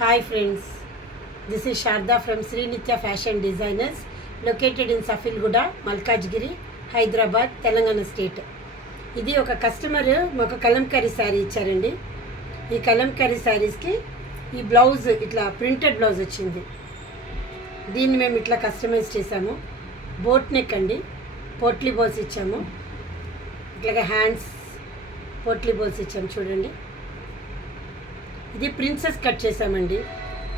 Hi friends, this is Sharda from Sri Nitya Fashion Designers located in Safilguda, Malkajgiri, Hyderabad, Telangana state. ఇది ఒక customer మాకు కలంకరీ శారీ ఇచ్చారండి. ఈ కలంకరీ శారీస్కి ఈ బ్లౌజ్ ఇట్లా ప్రింటెడ్ బ్లౌజ్ వచ్చింది. దీన్ని మేము ఇట్లా కస్టమైజ్ చేసాము. బోట్ నెక్ అండి, పోట్లీ బోల్స్ ఇచ్చాము. ఇట్లాగా హ్యాండ్స్ పోట్లీ బోల్స్ ఇచ్చాము. చూడండి, ఇది ప్రిన్సెస్ కట్ చేసామండి.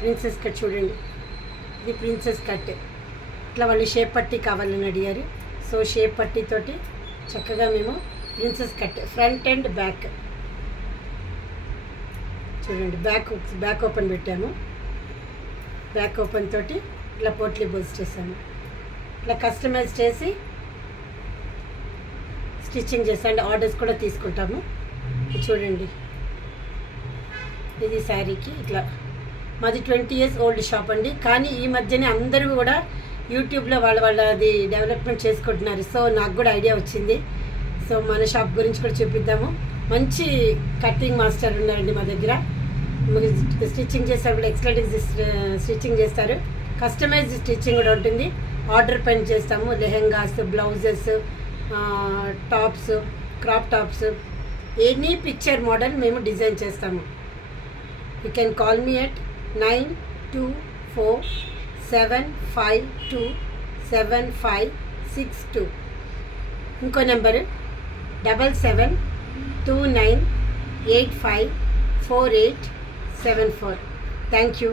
ప్రిన్సెస్ కట్ చూడండి, ఇది ప్రిన్సెస్ కట్. ఇట్లా వాళ్ళు షేప్ పట్టీ కావాలని అడిగారు. సో షేప్ పట్టీతోటి చక్కగా మేము princess cut front and back చూడండి, బ్యాక్ ఓపెన్ పెట్టాము. బ్యాక్ ఓపెన్ తోటి ఇట్లా పోట్లీ బోల్స్ చేసాము. ఇట్లా కస్టమైజ్ చేసి స్టిచ్చింగ్ చేసాండి. ఆర్డర్స్ కూడా తీసుకుంటాము. చూడండి, ఇది శారీకి ఇట్లా. మాది 20 years ఓల్డ్ షాప్ అండి. కానీ ఈ మధ్యనే అందరూ కూడా యూట్యూబ్లో వాళ్ళది డెవలప్మెంట్ చేసుకుంటున్నారు. సో నాకు కూడా ఐడియా వచ్చింది. సో మన షాప్ గురించి కూడా చూపిద్దాము. మంచి కటింగ్ మాస్టర్ ఉన్నారండి మా దగ్గర. స్టిచ్చింగ్ చేస్తారు కూడా ఎక్సలెంట్ స్టిచ్చింగ్ చేస్తారు. కస్టమైజ్ స్టిచ్చింగ్ కూడా ఉంటుంది. ఆర్డర్ పైన చేస్తాము. Lehengas, blouses, tops, crop tops, any picture model మేము డిజైన్ చేస్తాము. You can call me at 9247527562. ఇంకో నెంబరు 7729854874. Thank you.